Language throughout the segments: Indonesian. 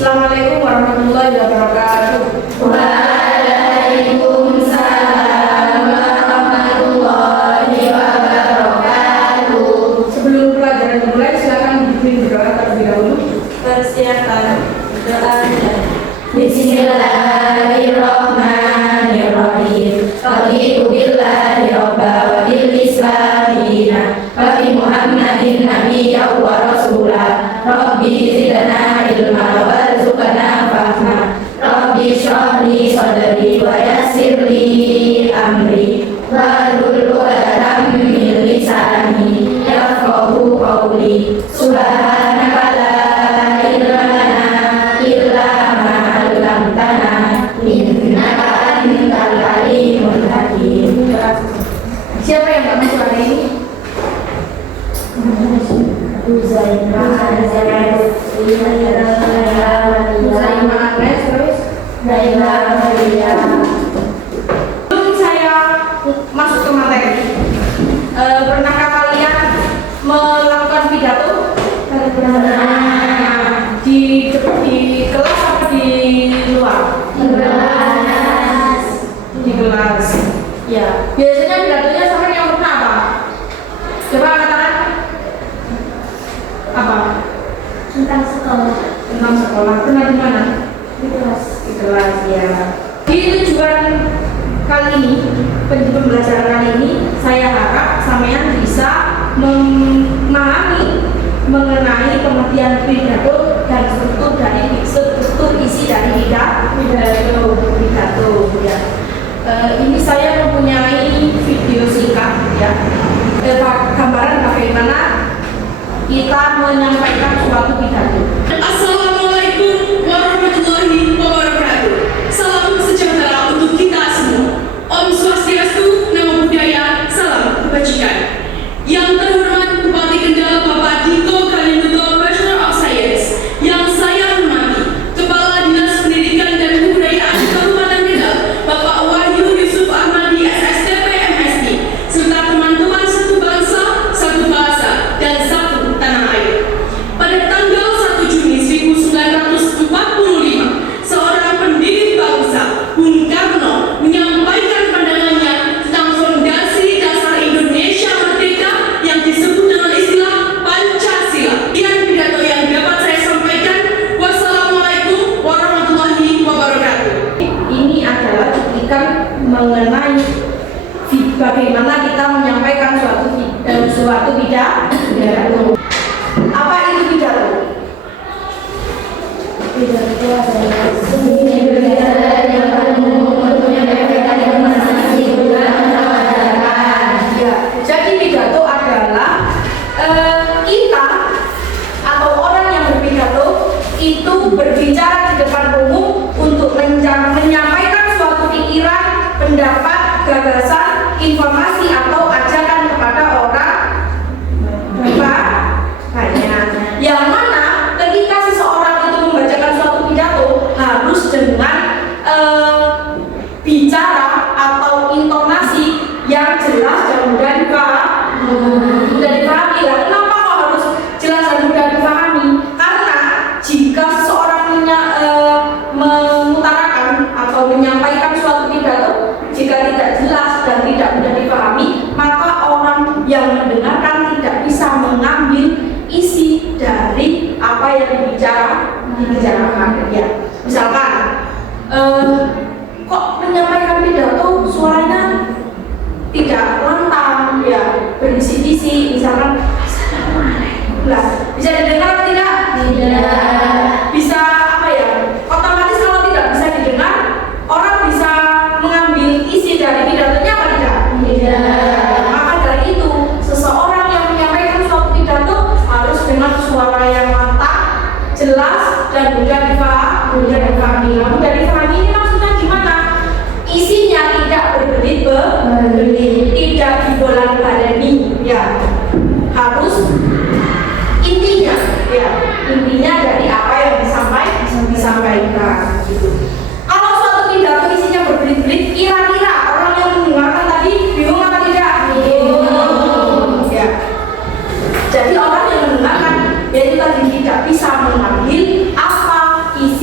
Assalamualaikum warahmatullahi wabarakatuh. Waalaikumsalam warahmatullahi wabarakatuh. Sebelum pelajaran dimulai, silakan dipimpin berdoa terlebih dahulu. Persiapan doanya. Bismillahirrahmanirrahim. Raditu billahi robba wa bil islami dina wa bi Muhammadin nabiyyan wa rasulah. Rabbi zidna ilma warzuqna fahma. Rabbi shrah li sadri wa yassir li amri wahlul 'uqdatam min lisani yafqahu qawli. Subhanaka la ilma lana illa ma 'allamtana innaka antal alimul hakim. Siapa yang gak masuk hari ini? Zaima Agnes, terus sebelum saya masuk ke materi, pernahkah kalian melakukan pidato? Di kelas apa di luar? Di kelas. Ya, biasanya pidatonya sampai yang pernah apa? Coba katakan apa? Tentang sekolah. Tentang sekolah. Pernah di mana? Di kelas. Di kelas, ya. Di tujuan kali ini, pembelajaran kali ini, saya harap sampean bisa memahami mengenai pengertian pidato dan struktur isi dari pidato. Ya. Ini saya mempunyai video singkat, ya, gambaran bagaimana kita menyampaikan suatu pidato. Assalamualaikum warahmatullahi wabarakatuh. Salam sejahtera untuk kita semua. Om Swastiastu, Namo Buddhaya, salam kebajikan. Yang terhormat Bupati Kendal Bapak Dito Kalimuto, Bachelor of Science. Yang saya hormati Kepala Dinas Pendidikan dan Kebudayaan Kabupaten Kendal Bapak Wahyu Yusuf Ahmadi SSTP MSI, serta teman-teman satu bangsa, satu bahasa, dan satu tanah air. Pada tanggal 1 Juni 1945, seorang pendiri bangsa, Bung Karno, menyampaikan pandangannya tentang fondasi dasar Indonesia merdeka yang disebut dengan istilah Pancasila. Sekian pidato yang dapat saya sampaikan. Wassalamualaikum warahmatullahi wabarakatuh. Ini adalah cuplikan mengenai bagaimana kita menyampaikan suatu pidato. Apa itu pidato? Pidato adalah seni berbicara yang paling untuk menyampaikan informasi bermanfaat. Ya, jadi pidato adalah kita atau orang yang berpidato itu berbicara di depan umum untuk menyampaikan suatu pikiran, pendapat, gagasan, informasi atau ajakan kepada orang banyak. Yang mana ketika seseorang itu membacakan suatu pidato harus dengan bicara atau intonasi yang jelas dan mudah dipahami. Lah, kenapa kok harus jelas dan mudah dipahami? Karena jika seseorang mengutarakan atau menyampaikan suatu pidato, jika tidak jelas dan tidak mudah dipahami, maka orang yang mendengarkan tidak bisa mengambil isi dari apa yang dibicarakan. Ya, misalkan kok menyampaikan pidato suaranya tidak lantang, ya, berbisik-bisik, misalkan assalamualaikum. Lah, bisa didengar atau tidak? Tidak. Bisa apa ya? Otomatis kalau tidak bisa didengar, orang bisa mengambil isi dari pidatonya apa tidak? Tidak. Maka dari itu, seseorang yang menyampaikan suatu pidato harus dengan suara yang lantang, jelas dan mudah dipahami. Mudah dipahami ini maksudnya gimana? Isinya tidak berbelit-belit, tidak dibolak-baleni, ya. Harus intinya, ya, intinya dari apa yang disampaikan. Gitu. Kalau suatu pidato isinya berbelit-belit, kira-kira orang yang mendengarkan tadi bingung apa tidak? Bingung. Ya. Jadi orang yang mendengarkan, yaitu tadi tidak bisa mengambil apa isi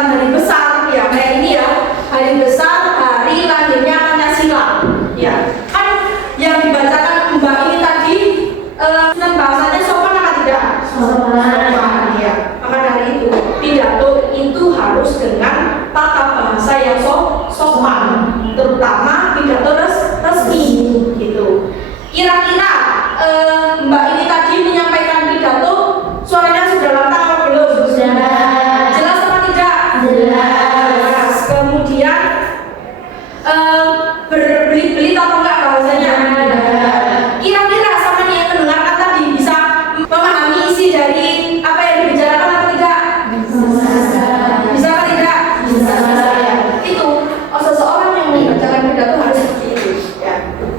peringatan hari besar, ya kayak ini ya, hari besar, hari lahirnya Pancasila, ya kan yang dibacakan Mbak ini tadi, bahasanya sopan apa tidak? Sopan, ya. Maka dari itu pidato itu harus dengan tata bahasa yang sopan, terutama pidato resmi, gitu. Kira-kira Mbak ini tadi menyampaikan pidato, suaranya sudah lantang atau belum? Sudah. Jelas apa tidak? Jelas. Kemudian berbelit-belit atau enggak bahasanya? Kira-kira sama nih yang mendengarkan tadi bisa memahami isi dari apa yang dibicarakan atau tidak? Bisa atau tidak? Bisa. Itu seseorang yang membacakan pidato harus seperti itu, ya.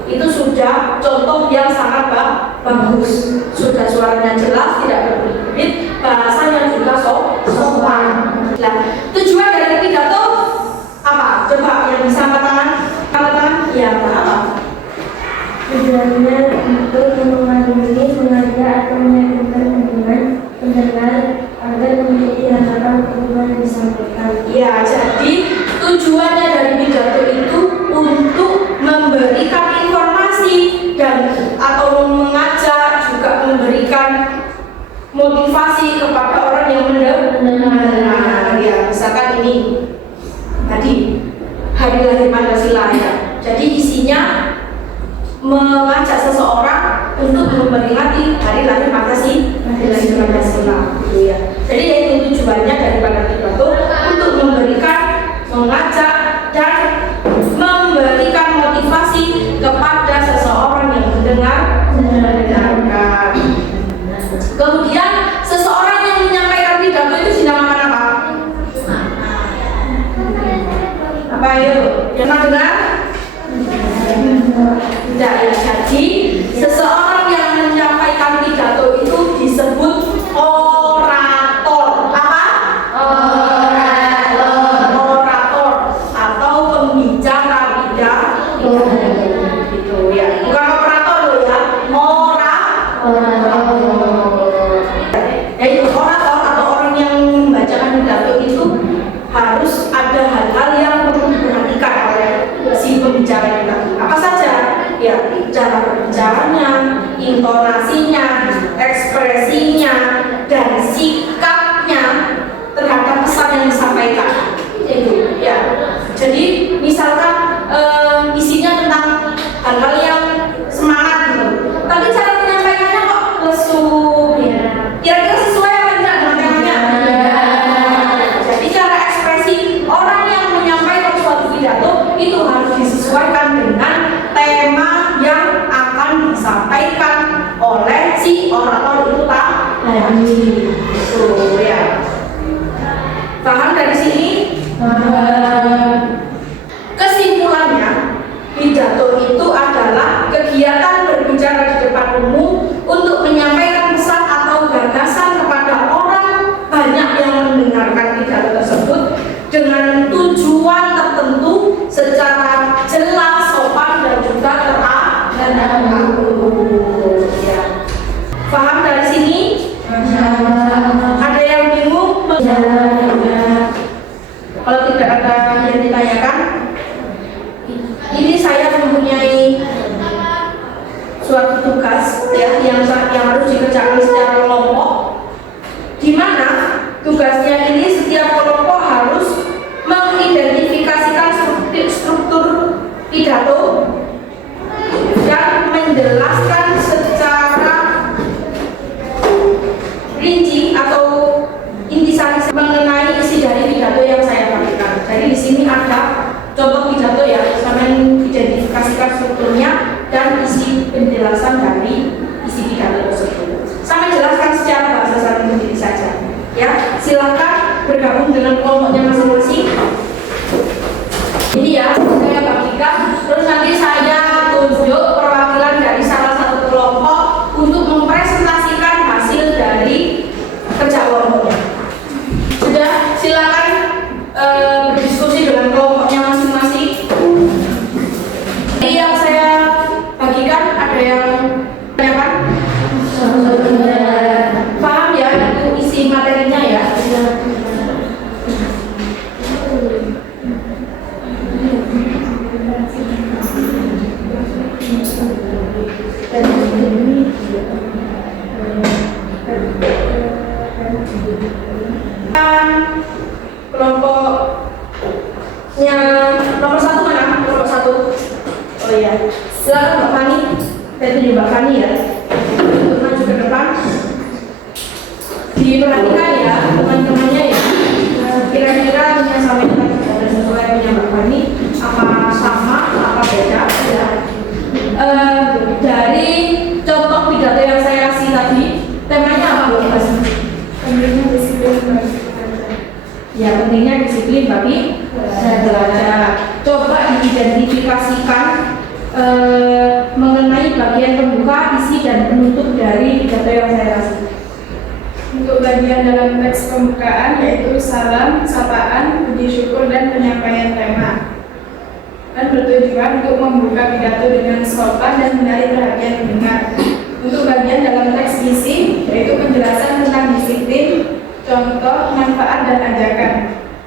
Itu sudah contoh yang sangat bagus. Sudah suaranya jelas, tidak berbelit-belit, bahasanya juga sopan. Nah, tujuan dari pidato apa? Coba yang bisa angkat tangan? Angkat tangan? Ya, apa? Tujuannya untuk mengadili, mengajak atau meyakinkan pendengar agar mengikuti harapan perubahan yang disampaikan. Ya, jadi tujuannya dari pidato itu untuk memberikan informasi dan atau mengajak, juga memberikan motivasi kepada orang yang mendengar. Ya, misalkan ini tadi hari lahir Pancasila, ya. Jadi isinya mengajak seseorang untuk memperingati hari lahir Pancasila, gitu ya. Jadi yaitu tujuannya daripada pidato untuk memberikan, mengajak dan memberikan motivasi kepada seseorang yang mendengarkan. Kemudian seseorang yang menyampaikan pidato itu dinamakan apa? Apa ayo? Yang dengar? Tidak, ya. Jadi seseorang yang menyampaikan pidato itu disebut orator. Apa? Orator atau pembicara pidato. Gitu ya. Bukan operator loh ya. Yaitu orator atau orang yang membacakan pidato itu harus ada hal-hal yang perlu diperhatikan oleh si pembicara itu. Apa saja? Ya, cara berbicaranya, intonasinya, ekspresinya, dan sikapnya terhadap pesan yang disampaikan. Itu ya. Jadi misalkan isinya tentang hal-hal yang semangat gitu, tapi cara menyampaikannya kok lesu. Kira-kira sesuai apa tidak dengan temanya? Jadi cara ekspresi orang yang menyampaikan suatu pidato itu harus disesuaikan dengan tema yang akan disampaikan oleh si orator itu tadi. Itu ya. Paham dari sini? Kesimpulannya, pidato itu adalah kegiatan berbicara di depan umum untuk menyampaikan pesan atau gagasan kepada orang banyak yang mendengarkan pidato tersebut dengan tujuan tertentu secara jelas, sopan, dan juga teratur. Ya. Paham dari sini? Ada yang bingung? Kalau tidak ada yang ditanyakan, ini saya mempunyai suatu tugas ya yang harus dikerjakan secara kelompok, di mana tugasnya ini setiap kelompok harus mengidentifikasikan struktur pidato dan menjelaskan secara rinci atau intisari mengenai isi dari pidato yang saya bagikan. Jadi di sini ada contoh pidato ya, sampai identifikasikan strukturnya dan isi penjelasan dari isi pidato tersebut. Sampai jelaskan secara bahasa sendiri saja. Ya, silakan bergabung dengan kelompoknya masing-masing. Ini ya, saya bagikan. Terus nanti saya tunjuk perwakilan dari salah satu kelompok untuk mempresentasikan hasil dari kerja kelompoknya. Sudah, silakan berdiskusi dengan kelompoknya masing-masing. Jadi yang saya bagikan ada yang tanyakan? Paham ya itu isi materinya ya? Kelompoknya nomor 1 mana? Nomor 1. Oh iya. Silakan Mbak Fani. Saya tuju Mbak Fani ya. Untuk maju ke depan. Diperhatikan ya teman-temannya ya. Kira-kira yang sampaikan sudah sesuai dengan Mbak Fani. Apa sama? Apa beda? Ya. Dari contoh pidato yang saya kasih tadi, temanya apa Bu? Pentingnya disiplin. Ya, pentingnya disiplin bagi belajar. Coba diidentifikasikan mengenai bagian pembuka, isi, dan penutup dari pidato yang saya kasih. Untuk bagian dalam teks pembukaan yaitu salam, sapaan, puji syukur, dan penyampaian tema. Dan bertujuan untuk membuka pidato dengan sopan dan menarik perhatian pendengar. Untuk bagian dalam teks isi yaitu penjelasan tentang disiplin, contoh, manfaat, dan ajakan.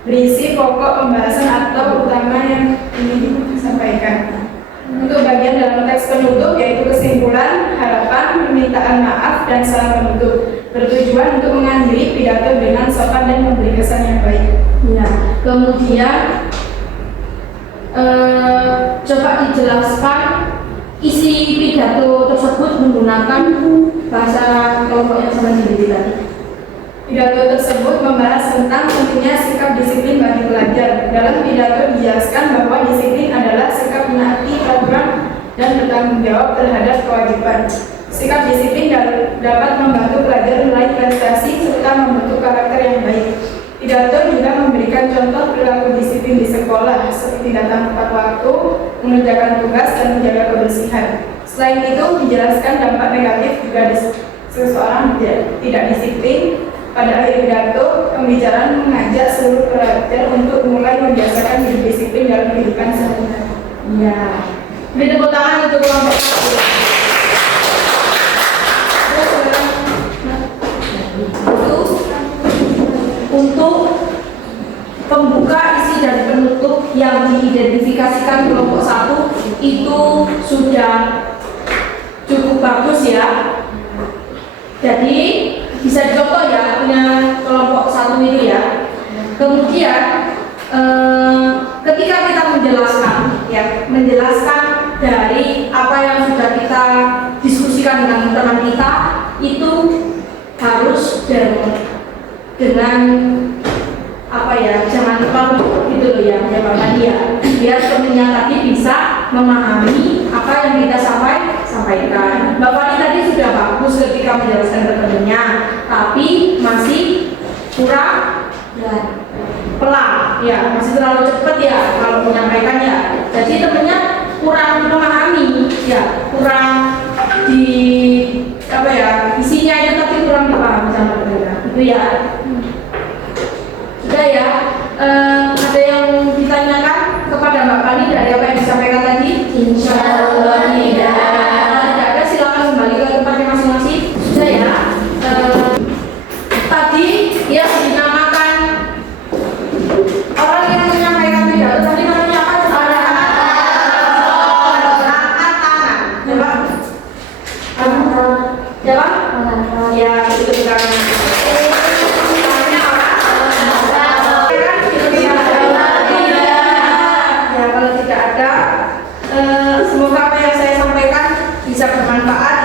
Berisi pokok pembahasan atau utama yang ingin disampaikan. Untuk bagian dalam teks penutup yaitu kesimpulan, harapan, permintaan maaf, dan salam penutup. Bertujuan untuk mengakhiri pidato dengan sopan dan memberi kesan yang baik. Ya, kemudian coba dijelaskan isi pidato tersebut menggunakan bahasa kelompok yang sama sendiri tadi. Pidato tersebut membahas tentang pentingnya sikap disiplin bagi pelajar. Dalam pidato dijelaskan bahwa disiplin adalah sikap menaati peraturan dan bertanggung jawab terhadap kewajiban. Sikap disiplin dapat membantu pelajar meraih prestasi serta membentuk karakter yang baik. Pidato juga memberikan contoh perilaku disiplin di sekolah seperti datang tepat waktu, mengerjakan tugas, dan menjaga kebersihan. Selain itu dijelaskan dampak negatif jika seseorang tidak disiplin. Pada akhir pidato, pembicara mengajak seluruh pelajar untuk mulai membiasakan hidup disiplin dalam kehidupan sehari-hari. Ya, beri tepuk tangan untuk kelompok satu. Untuk pembuka, isi, dan penutup yang diidentifikasikan kelompok 1 itu sudah cukup bagus ya. Jadi bisa dicontoh ya punya kelompok 1 ini ya. Kemudian ketika kita menjelaskan dari apa yang sudah kita diskusikan dengan teman kita itu harus dengan apa ya, jangan terlalu gitu loh ya, jawaban dia biar temennya tadi bisa memahami apa yang kita sampaikan. Mbak Fani tadi sudah bagus ketika menjelaskan ke temennya, tapi masih kurang pelan ya, masih terlalu cepat ya kalau menyampaikan ya. Jadi temennya kurang memahami ya, kurang di apa ya, isinya itu tapi kurang dipahami sama temennya itu ya. Sudah ya, ada yang ditanyakan kepada Mbak Fani dari apa yang disampaikan tadi? Insya Allah tidak. Tidak ada, silakan kembali ke tempatnya masing-masing. Sudah ya. Tadi ya dinamakan orang yang menyampaikan pidato tadi namanya apa? Angkat tangan. Siapa? Ya, itu bukan. Semoga apa yang saya sampaikan bisa bermanfaat